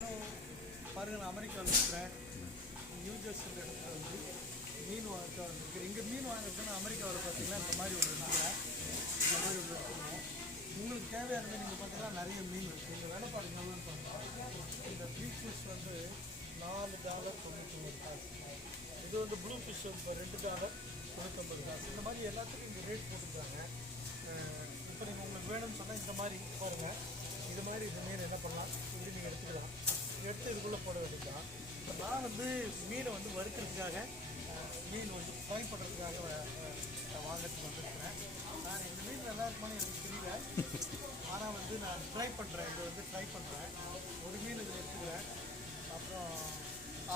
பாருங்க, நான் அமெரிக்காவில் இருக்கிறேன். நியூ ஜெர்சியில் இடத்துல வந்து மீன் வாங்க வந்துருக்கு. இங்கே மீன் வாங்குறதுன்னா அமெரிக்காவில் பார்த்தீங்கன்னா இந்த மாதிரி ஒரு இடத்துல இந்த மாதிரி ஒரு எடுத்துக்கணும். உங்களுக்கு தேவையான மீன் இங்கே பார்த்தீங்கன்னா நிறைய மீன் இருக்குது. இங்கே வேலை பாருங்க எவ்வளோன்னு பாருங்கள். இந்த ப்ளூ ஃபிஷ் வந்து $4.99. இது வந்து ப்ளூ ஃபிஷ் வந்து இப்போ $2.99. இந்த மாதிரி எல்லாத்துக்கும் இங்கே ரேட் போட்டுருக்காங்க. இப்போ நீங்கள் உங்களுக்கு வேணும்னு சொன்னால் இந்த மாதிரி பாருங்கள். இது மாதிரி இந்த மீன் என்ன பண்ணலாம், இப்படி நீங்கள் எடுத்துக்கலாம். எடுத்து இதுக்குள்ளே போட வேண்டியதுதான். இப்போ நான் வந்து மீனை வந்து வறுக்கிறதுக்காக, மீன் வந்து ஃப்ரை பண்ணுறதுக்காக வாங்கிறதுக்கு வந்துருக்கிறேன். நான் இந்த மீன் நல்லா இருக்குமான்னு எனக்கு தெரியல, ஆனால் வந்து நான் ட்ரை பண்ணுறேன். இது வந்து ட்ரை பண்ணுறேன். ஒரு மீன் இதில் எடுத்துக்கிறேன். அப்புறம்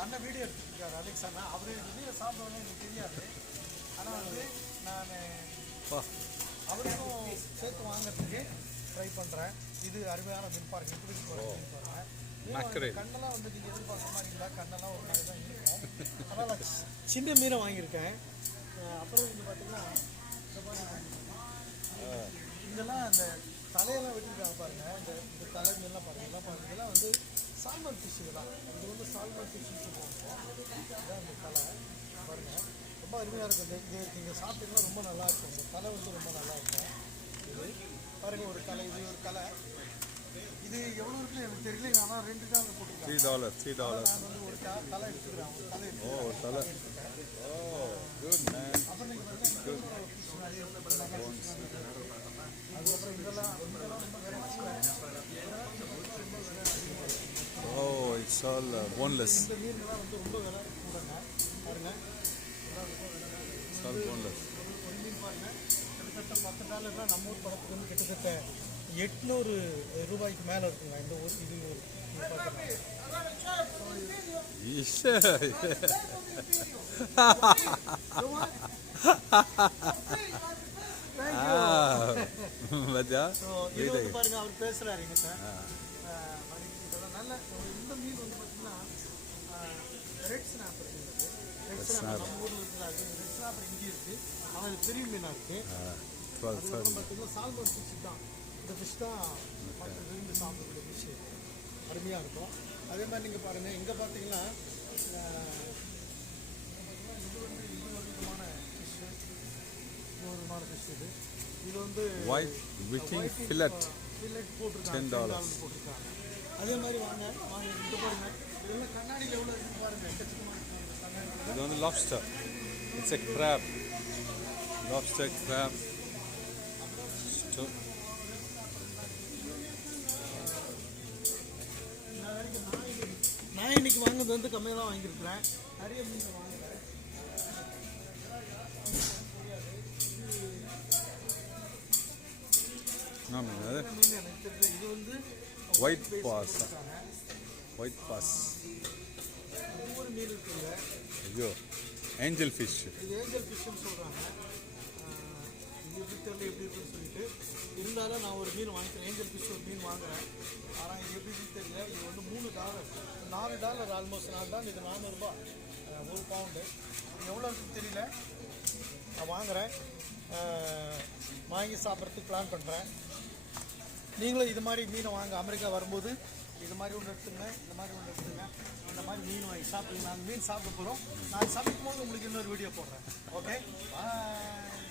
அண்ணன் வீடியோ எடுத்துருக்காரு அலெக்ஸ் அண்ணா. அவர் இந்த மீனை சாப்பிடுவாங்க எனக்கு தெரியாது, ஆனால் வந்து நான் அவருக்கும் சேர்த்து வாங்கிறதுக்கு ட்ரை பண்ணுறேன். இது அருமையான மீன் பாருங்கள், எப்படி மீன் பாருங்கள். கண்ணெல்லாம் வந்து நீங்கள் எதிர்பார்க்குற மாதிரி இல்லை, கண்ணெல்லாம் ஒரு மாதிரி தான் இருக்கும். அதனால் சின்ன மீனை வாங்கியிருக்கேன். அப்புறம் வந்து பார்த்தீங்கன்னா இந்த மாதிரி இதெல்லாம் அந்த தலையெல்லாம் வெட்டிருக்காங்க பாருங்கள். இந்த தலை மீன்லாம் பாருங்கள், இதெல்லாம் பாருங்கள். இதெல்லாம் வந்து சால்மன் ஃபிஷ். இதெல்லாம் இது வந்து சால்மன் ஃபிஷ்னு சொல்லுவாங்க. இதுதான் இந்த தலை பாருங்கள், ரொம்ப அருமையாக இருக்கும். இது நீங்கள் சாப்பிட்டீங்கன்னா ரொம்ப நல்லாயிருக்கும். இந்த தலை வந்து ரொம்ப நல்லாயிருக்கும். இது பாருங்கள், ஒரு தலை, இது ஒரு தலை. இது எவ்வளோ இருக்குன்னு எனக்கு தெரியல, ஆனால் $2 போட்டுருக்காங்க. $3. நான் வந்து ஒரு தலை எடுத்துக்கிறேன். ஒரு தலை எடுத்துக்கிறேன். அப்புறம் நீங்கள் அதுக்கப்புறம் இதெல்லாம் ரொம்ப boneless. இந்த மீன்லாம் வந்து ரொம்ப விலை கூடங்க பாருங்கள். ஒரு மீன் பாருங்கள், கிட்டத்தட்ட $10 நம்ம ஊர் படத்துக்கு வந்து கிட்டத்தட்ட $800 மேலே இருக்குங்க. இந்த ஊர் இது பாருங்க. அவர் பேசுறாரு எங்கிட்ட. இதெல்லாம் நல்ல இந்த மீன் வந்து பார்த்தீங்கன்னா ரெட் ஸ்னாப்பர். ரெட் ஸ்னாப்பர் நம்ம ஊரில் இருக்கிறாரு. ரெட் ஸ்னாப்பர் இங்கே இருக்குது, ஆனால் இது பெரிய மீனாக இருக்குது. பார்த்தீங்கன்னா சால்மன் ஃபிஷ் தான். இந்த ஃபிஷ் தான் மக்கள் விரும்பி சாப்பிடக்கூடிய ஃபிஷ், அருமையாக இருக்கும். அதே மாதிரி நீங்கள் பாருங்கள், இங்கே பார்த்தீங்கன்னா இது வந்து இது ஒரு விதமான ஃபிஷ்ஷு. இது ஒரு விதமான ஃபிஷ். இது வந்து ஒயிட் ஃபில்லட் போட்டிருக்காங்க, போட்டிருக்காங்க. அதே மாதிரி வாங்க இங்கே பாருங்கள். இதெல்லாம் கண்ணாடியில் எவ்வளோ இருக்குன்னு பாருங்கள், எக்கச்சக்கமாக இருக்குது. இது வந்து lobster. It's a crab. Lobster crab. நான் இன்னைக்கு வாங்கினது வந்து கம்மியாக தான் வாங்கியிருக்கிறேன். நிறைய மீன் வாங்குறேன். மீன் எனக்கு தெரிஞ்ச இது வந்து ஒயிட் பாஸ். ஒயிட் பாஸ் ஒவ்வொரு மீன் இருக்குங்க. ஐயோ, ஏஞ்சல் ஃபிஷ். இது ஏஞ்சல் ஃபிஷ்னு சொல்கிறாங்க. இது எப்படி தெரியல எப்படி இருக்குன்னு சொல்லிட்டு, இருந்தாலும் நான் ஒரு மீன் வாங்கிக்கிறேன். ஏஞ்சல் ஃபிஷ் ஒரு மீன் வாங்குறேன். ஆனால் இது எப்படின்னு தெரியல. இது வந்து $4 ஆல்மோஸ்ட் $4. இது $400 ஒரு பவுண்டு. இது எவ்வளோ இருக்குன்னு தெரியல. நான் வாங்குகிறேன், வாங்கி சாப்பிட்றதுக்கு பிளான் பண்ணுறேன். நீங்களும் இது மாதிரி மீனை வாங்க அமெரிக்கா வரும்போது இது மாதிரி ஒன்று எடுத்துங்க, இந்த மாதிரி ஒன்று எடுத்துங்க. இந்த மாதிரி மீன் வாங்கி சாப்பிடுங்க. நாங்கள் மீன் சாப்பிட போகிறோம். நான் சமைக்கும் போது உங்களுக்கு இன்னொரு வீடியோ போடுறேன். ஓகே, பாய்.